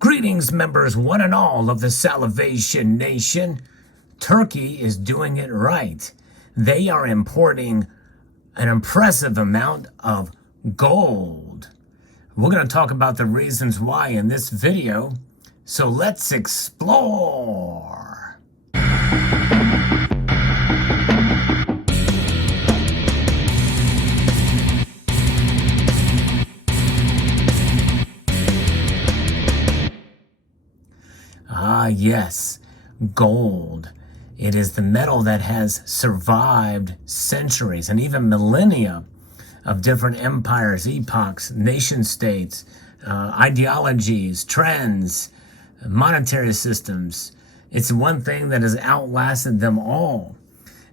Greetings, members one and all of the Salivation Nation. Turkey is doing it right. They are importing an impressive amount of gold. We're going to talk about the reasons why in this video, so let's explore. Yes, gold. It is the metal that has survived centuries and even millennia of different empires, epochs, nation states, ideologies, trends, monetary systems. It's one thing that has outlasted them all.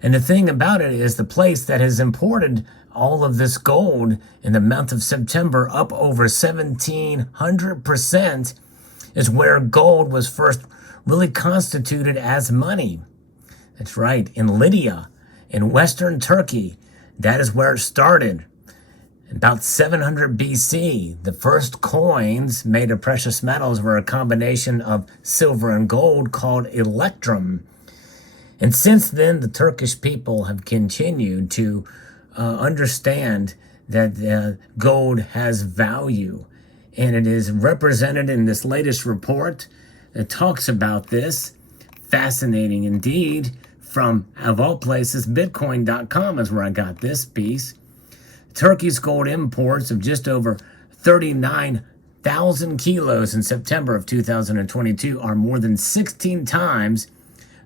And the thing about it is the place that has imported all of this gold in the month of September up over 1,700% is where gold was first really constituted as money. That's right, in Lydia, in Western Turkey. That is where it started. About 700 BC, the first coins made of precious metals were a combination of silver and gold called electrum. And since then, the Turkish people have continued to understand that gold has value. And it is represented in this latest report that talks about this. Fascinating indeed. From, of all places, Bitcoin.com is where I got this piece. Turkey's gold imports of just over 39,000 kilos in September of 2022 are more than 16 times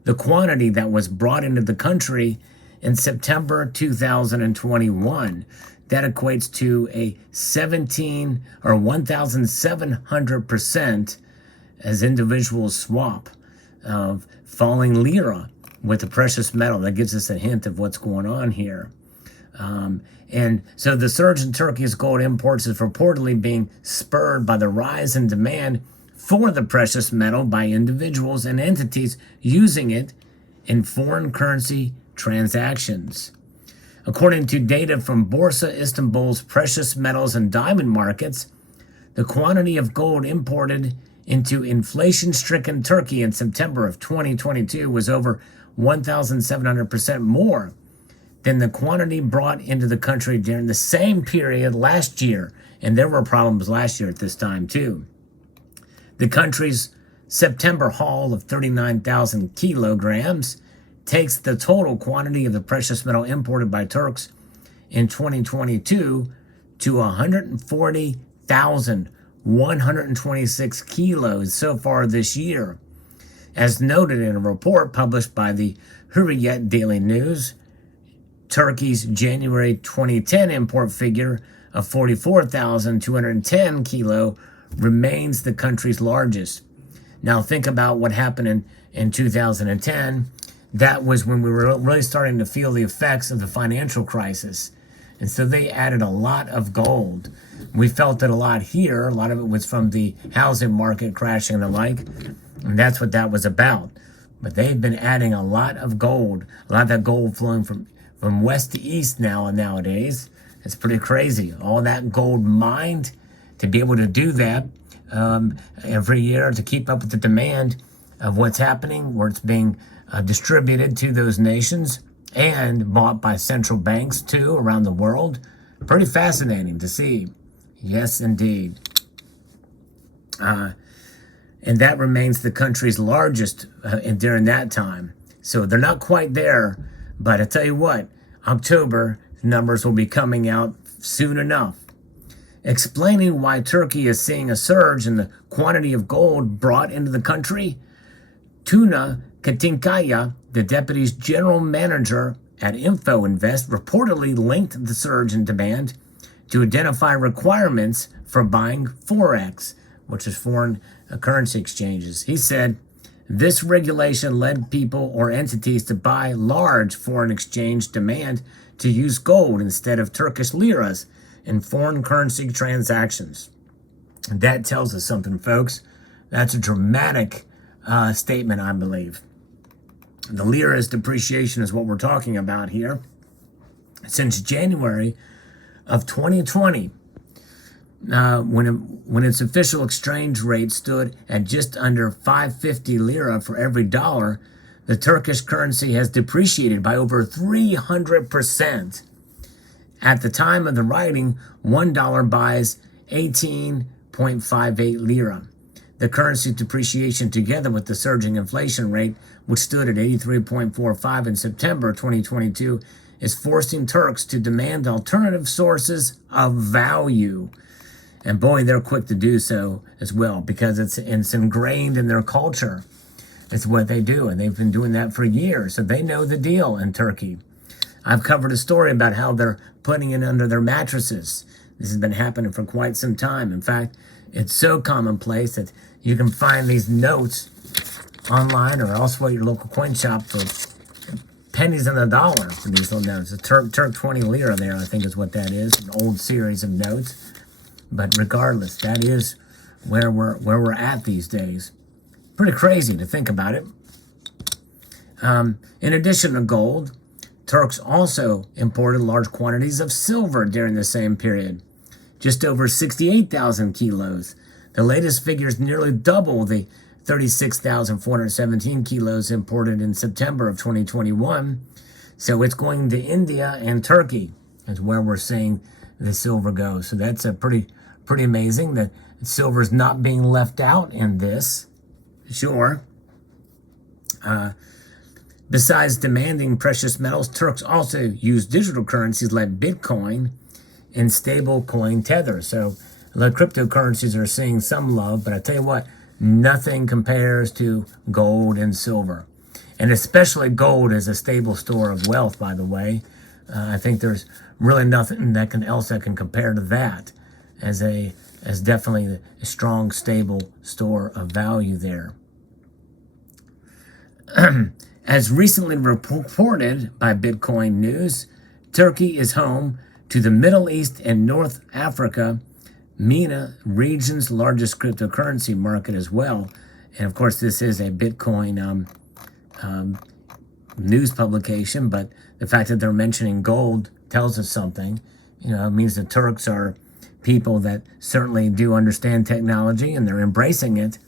the quantity that was brought into the country in September 2021. That equates to a 1,700% as individuals swap of falling lira with the precious metal. That gives us a hint of what's going on here. And so the surge in Turkey's gold imports is reportedly being spurred by the rise in demand for the precious metal by individuals and entities using it in foreign currency transactions. According to data from Borsa Istanbul's precious metals and diamond markets, the quantity of gold imported into inflation-stricken Turkey in September of 2022 was over 1,700% more than the quantity brought into the country during the same period last year. And there were problems last year at this time too. The country's September haul of 39,000 kilograms takes the total quantity of the precious metal imported by Turks in 2022 to 140,126 kilos so far this year. As noted in a report published by the Hurriyet Daily News, Turkey's January 2010 import figure of 44,210 kilo remains the country's largest. Now think about what happened in 2010. That was when we were really starting to feel the effects of the financial crisis. And so they added a lot of gold. We felt it a lot here. A lot of it was from the housing market crashing and the like. And that's what that was about. But they've been adding a lot of gold. A lot of that gold flowing from west to east nowadays. It's pretty crazy. All that gold mined to be able to do that every year to keep up with the demand of what's happening, where it's being distributed to those nations and bought by central banks too around the world. Pretty fascinating to see. Yes, indeed. And that remains the country's largest during that time. So they're not quite there, but I tell you what, October numbers will be coming out soon enough. Explaining why Turkey is seeing a surge in the quantity of gold brought into the country, Tuna Katinkaya, the deputy's general manager at Info Invest, reportedly linked the surge in demand to identify requirements for buying Forex, which is foreign currency exchanges. He said, this regulation led people or entities to buy large foreign exchange demand to use gold instead of Turkish liras in foreign currency transactions. And that tells us something, folks. That's a dramatic statement, I believe. The lira's depreciation is what we're talking about here. Since January of 2020, when its official exchange rate stood at just under 550 lira for every dollar, the Turkish currency has depreciated by over 300%. At the time of the writing, $1 buys 18.58 lira. The currency depreciation, together with the surging inflation rate, which stood at 83.45 in September 2022, is forcing Turks to demand alternative sources of value. And boy, they're quick to do so as well, because it's ingrained in their culture. It's what they do, and they've been doing that for years. So they know the deal in Turkey. I've covered a story about how they're putting it under their mattresses. This has been happening for quite some time. In fact, it's so commonplace that you can find these notes online or elsewhere at your local coin shop for pennies on the dollar for these little notes. A Turk 20 lira there, I think is what that is, an old series of notes. But regardless, that is where we're at these days. Pretty crazy to think about it. In addition to gold, Turks also imported large quantities of silver during the same period, just over 68,000 kilos. The latest figures nearly double the 36,417 kilos imported in September of 2021. So it's going to India and Turkey is where we're seeing the silver go. So that's a pretty amazing that silver is not being left out in this. Sure. Besides demanding precious metals, Turks also use digital currencies like Bitcoin and stable coin Tether. So the cryptocurrencies are seeing some love, but I tell you what, nothing compares to gold and silver. And especially gold as a stable store of wealth, by the way. I think there's really nothing else that can compare to that as definitely a strong, stable store of value there. As recently reported by Bitcoin News, Turkey is home to the Middle East and North Africa MENA region's largest cryptocurrency market as well. And of course, this is a Bitcoin news publication, but the fact that they're mentioning gold tells us something. You know, it means the Turks are people that certainly do understand technology and they're embracing it.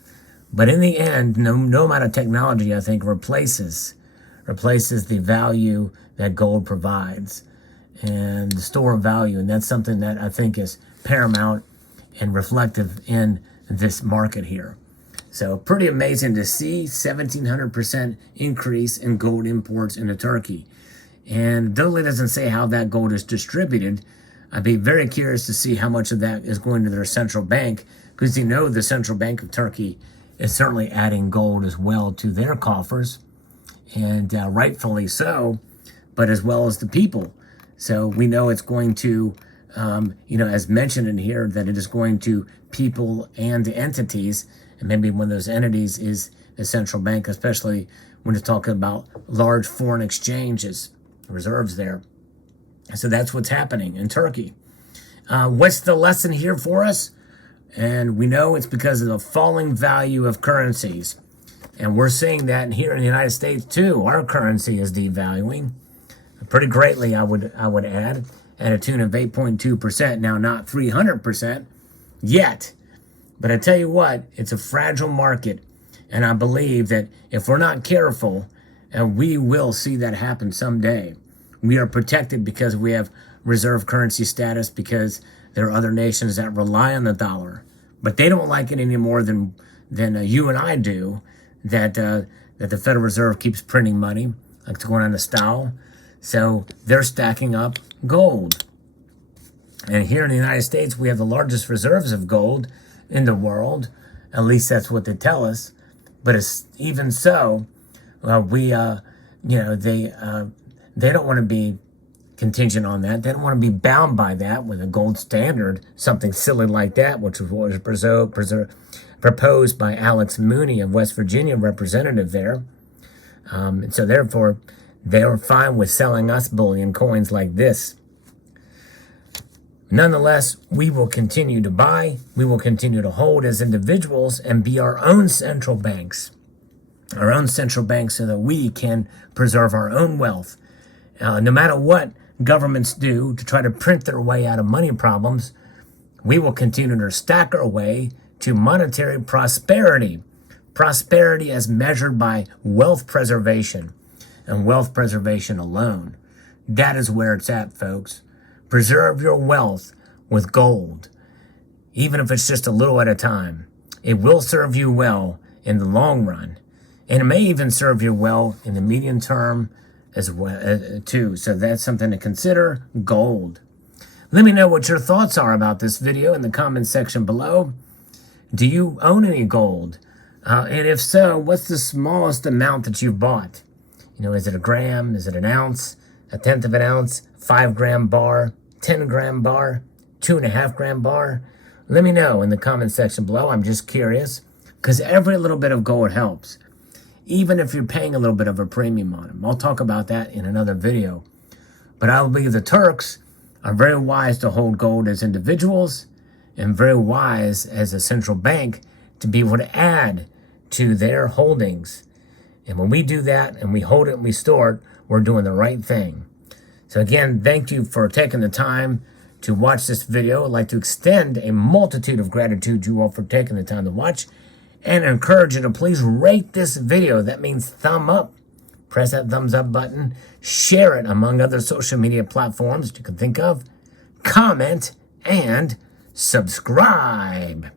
But in the end, no amount of technology, I think, replaces the value that gold provides and the store of value. And that's something that I think is paramount and reflective in this market here. So pretty amazing to see 1,700% increase in gold imports into Turkey. And it totally doesn't say how that gold is distributed. I'd be very curious to see how much of that is going to their central bank, because you know the Central Bank of Turkey is certainly adding gold as well to their coffers, and rightfully so, but as well as the people. So we know it's going to, as mentioned in here, that it is going to people and entities, and maybe one of those entities is the central bank, especially when it's talking about large foreign exchanges, reserves there. So that's what's happening in Turkey. What's the lesson here for us? And we know it's because of the falling value of currencies. And we're seeing that here in the United States too. Our currency is devaluing pretty greatly, I would add, at a tune of 8.2%. Now, not 300% yet. But I tell you what, it's a fragile market. And I believe that if we're not careful, and we will see that happen someday. We are protected because we have reserve currency status, because there are other nations that rely on the dollar, but they don't like it any more than you and I do. That the Federal Reserve keeps printing money, like it's going on the style. So they're stacking up gold. And here in the United States, we have the largest reserves of gold in the world. At least that's what they tell us. But it's, even so, they don't want to be contingent on that. They don't want to be bound by that with a gold standard, something silly like that, which was proposed by Alex Mooney of West Virginia, representative there. And so therefore, they are fine with selling us bullion coins like this. Nonetheless, we will continue to buy, we will continue to hold as individuals and be our own central banks so that we can preserve our own wealth. No matter what governments do to try to print their way out of money problems, we will continue to stack our way to monetary prosperity. Prosperity as measured by wealth preservation and wealth preservation alone. That is where it's at, folks. Preserve your wealth with gold, even if it's just a little at a time. It will serve you well in the long run, and it may even serve you well in the medium term as well too. So that's something to consider. Gold. Let me know what your thoughts are about this video in the comment section below. Do you own any gold? And if so, what's the smallest amount that you've bought? You know, is it a gram? Is it an ounce? A tenth of an ounce? 5-gram bar? 10-gram bar? 2.5-gram bar? Let me know in the comment section below. I'm just curious, because every little bit of gold helps, even if you're paying a little bit of a premium on them. I'll talk about that in another video. But I believe the Turks are very wise to hold gold as individuals and very wise as a central bank to be able to add to their holdings. And when we do that and we hold it and we store it, we're doing the right thing. So again, thank you for taking the time to watch this video. I'd like to extend a multitude of gratitude to you all for taking the time to watch, and encourage you to please rate this video. That means thumb up. Press that thumbs up button. Share it among other social media platforms that you can think of. Comment and subscribe.